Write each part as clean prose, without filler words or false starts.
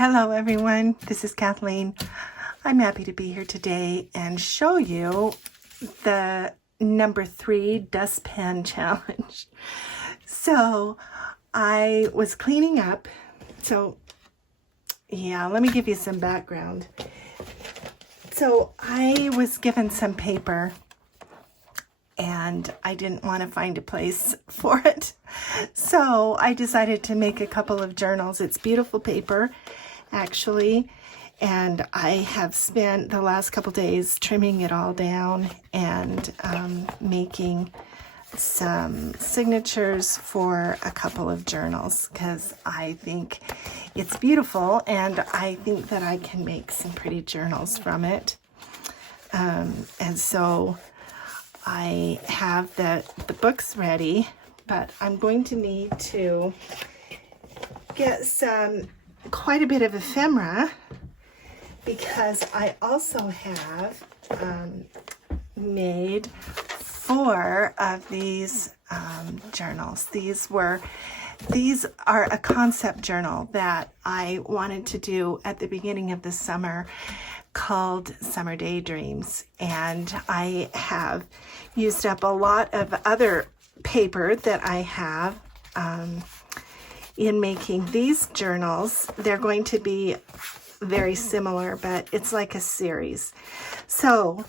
Hello everyone, this is Kathleen. I'm happy to be here today and show you the number 3 dustpan challenge. So I was cleaning up. So yeah, let me give you some background. So I was given some paper and I didn't want to find a place for it. So I decided to make a couple of journals. It's beautiful paper, actually. And I have spent the last couple days trimming it all down and making some signatures for a couple of journals because I think it's beautiful and I think that I can make some pretty journals from it. And so I have the books ready, but I'm going to need to get quite a bit of ephemera because I also have made 4 of these journals. These are a concept journal that I wanted to do at the beginning of the summer called Summer Daydreams, and I have used up a lot of other paper that I have in making these journals. They're going to be very similar, but it's like a series. So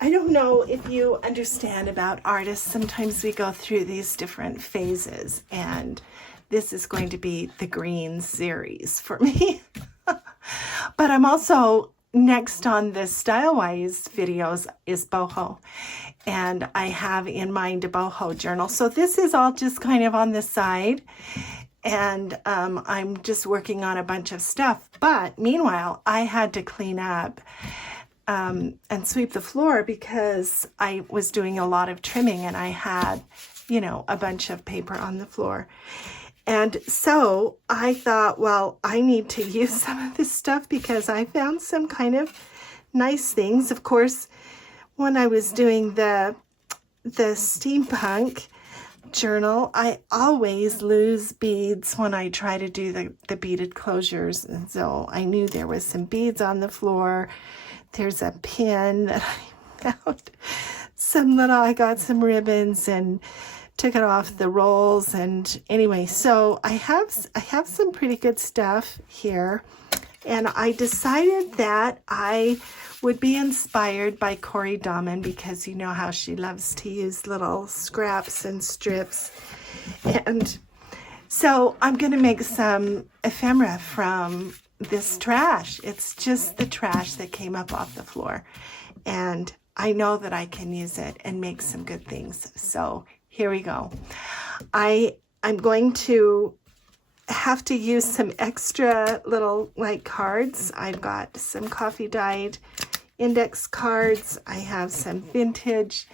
I don't know if you understand about artists. Sometimes we go through these different phases, and this is going to be the green series for me. But I'm also next on the style-wise videos is boho, and I have in mind a boho journal. So this is all just kind of on the side, and I'm just working on a bunch of stuff. But meanwhile, I had to clean up and sweep the floor because I was doing a lot of trimming and I had, a bunch of paper on the floor. And so I thought, well, I need to use some of this stuff because I found some kind of nice things. Of course, when I was doing the steampunk journal, I always lose beads when I try to do the beaded closures. And so I knew there was some beads on the floor. There's a pin that I found. I got some ribbons and took it off the rolls, and anyway, so I have some pretty good stuff here, and I decided that I would be inspired by Corey Dahman because you know how she loves to use little scraps and strips, and so I'm going to make some ephemera from this trash. It's just the trash that came up off the floor, and I know that I can use it and make some good things. So here we go. I'm going to have to use some extra little cards. I've got some coffee dyed index cards. I have some vintage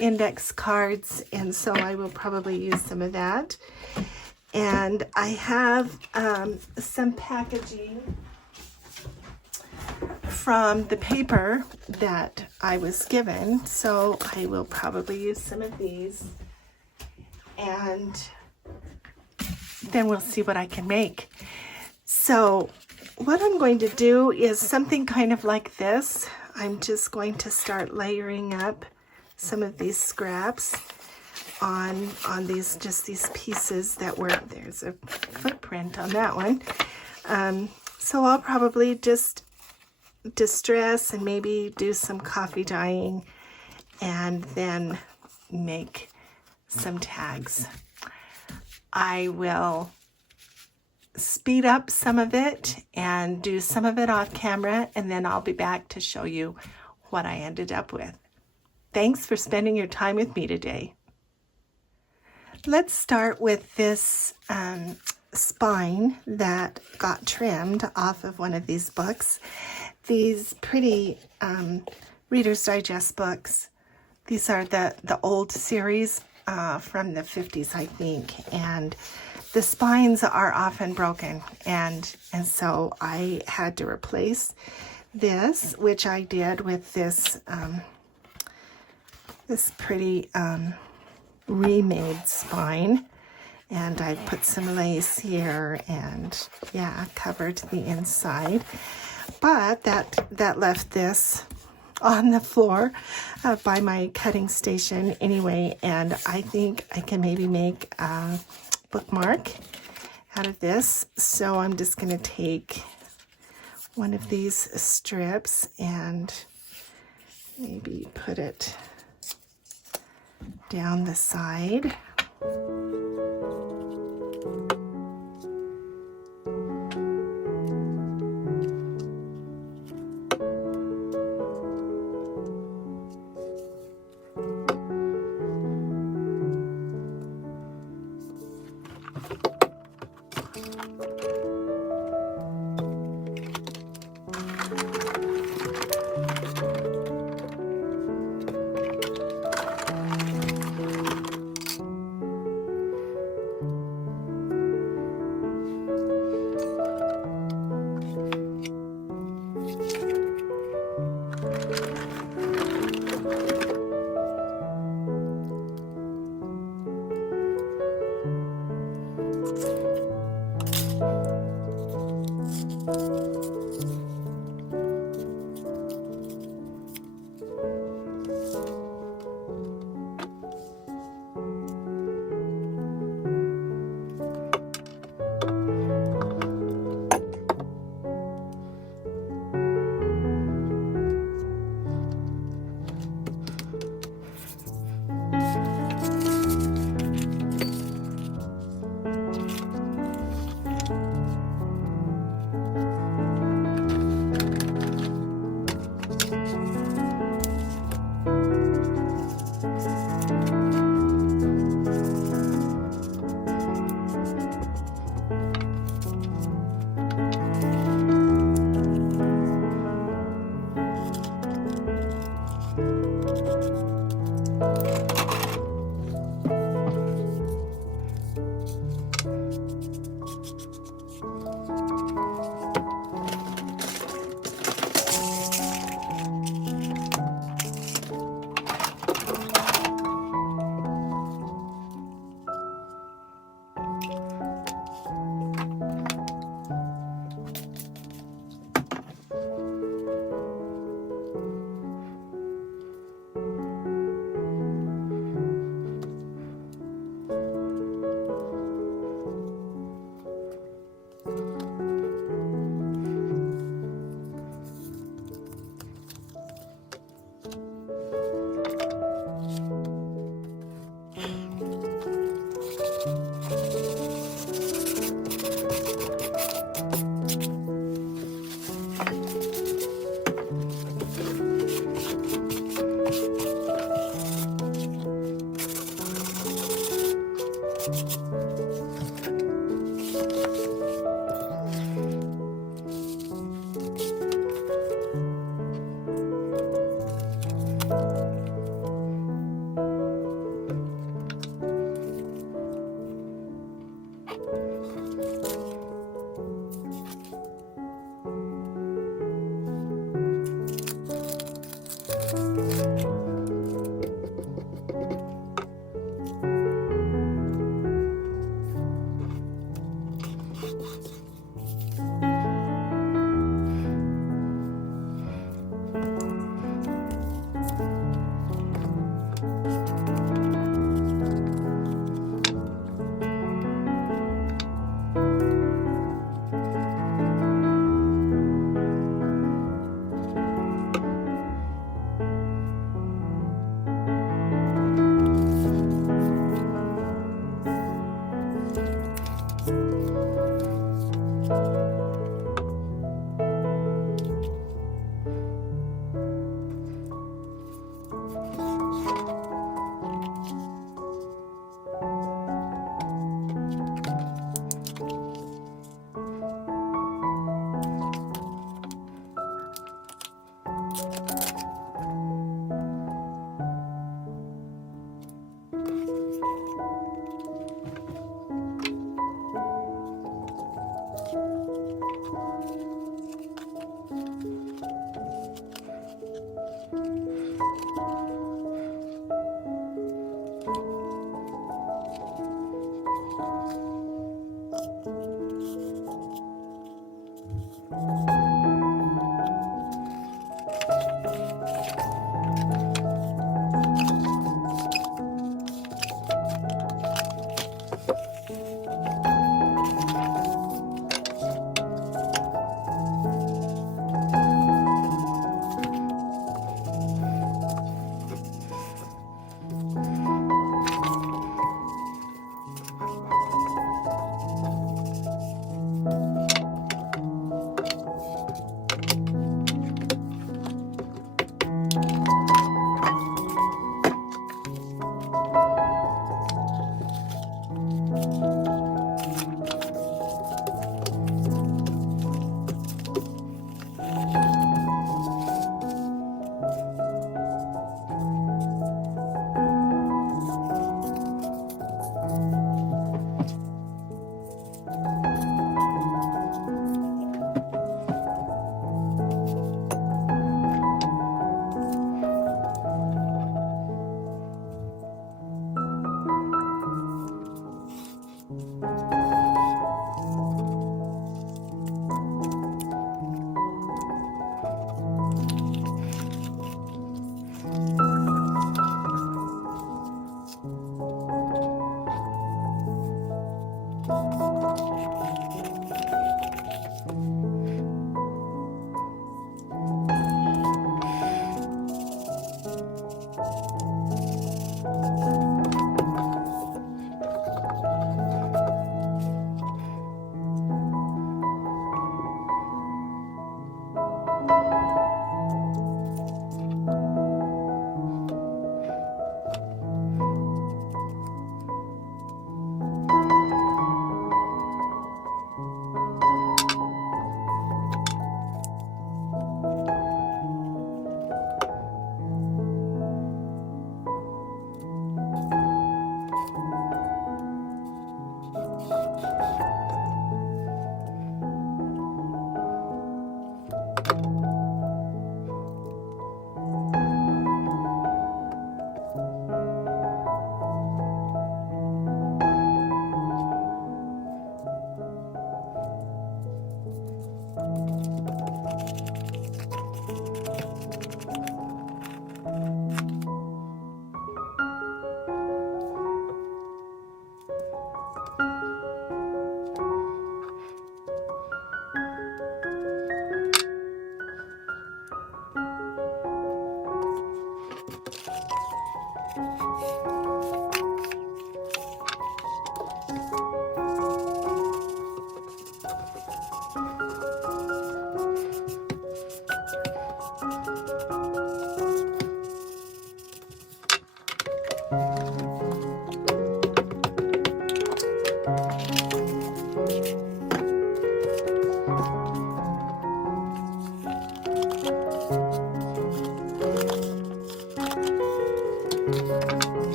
index cards, and so I will probably use some of that. And I have some packaging from the paper that I was given, so I will probably use some of these, and then we'll see what I can make. So what I'm going to do is something kind of like this. I'm just going to start layering up some of these scraps on these pieces that were, there's a footprint on that one. So I'll probably just distress and maybe do some coffee dyeing and then make some tags. I will speed up some of it and do some of it off camera, and then I'll be back to show you what I ended up with. Thanks for spending your time with me today. Let's start with this spine that got trimmed off of one of these books. These pretty Reader's Digest books. These are the old series from the 50s, I think, and the spines are often broken, and so I had to replace this, which I did with this this pretty remade spine. And I put some lace here and yeah, covered the inside. But that left this on the floor by my cutting station anyway, and I think I can maybe make a bookmark out of this. So I'm just going to take one of these strips and maybe put it down the side.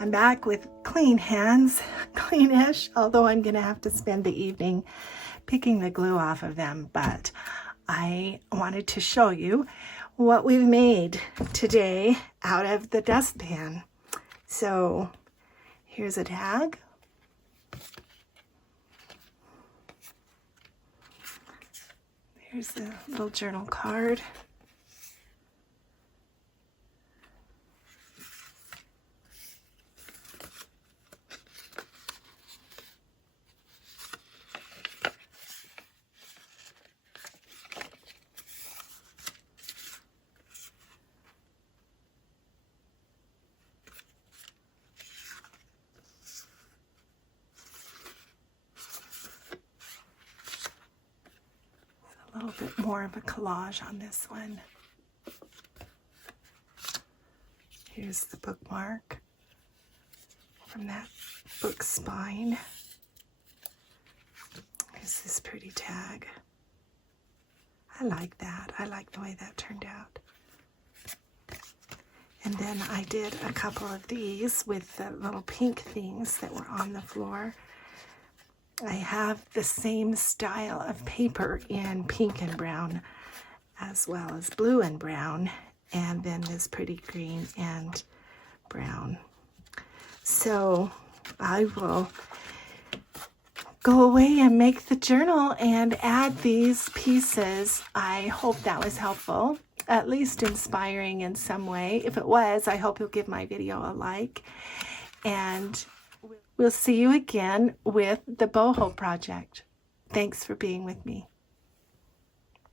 I'm back with clean hands, cleanish, although I'm gonna have to spend the evening picking the glue off of them, but I wanted to show you what we've made today out of the dustpan. So here's a tag. Here's the little journal card. A little bit more of a collage on this one. Here's the bookmark from that book spine. Here's this pretty tag. I like that. I like the way that turned out. And then I did a couple of these with the little pink things that were on the floor. I have the same style of paper in pink and brown as well as blue and brown, and then this pretty green and brown. So I will go away and make the journal and add these pieces. I hope that was helpful, at least inspiring in some way. If it was, I hope you'll give my video a like. And we'll see you again with the boho project. Thanks for being with me.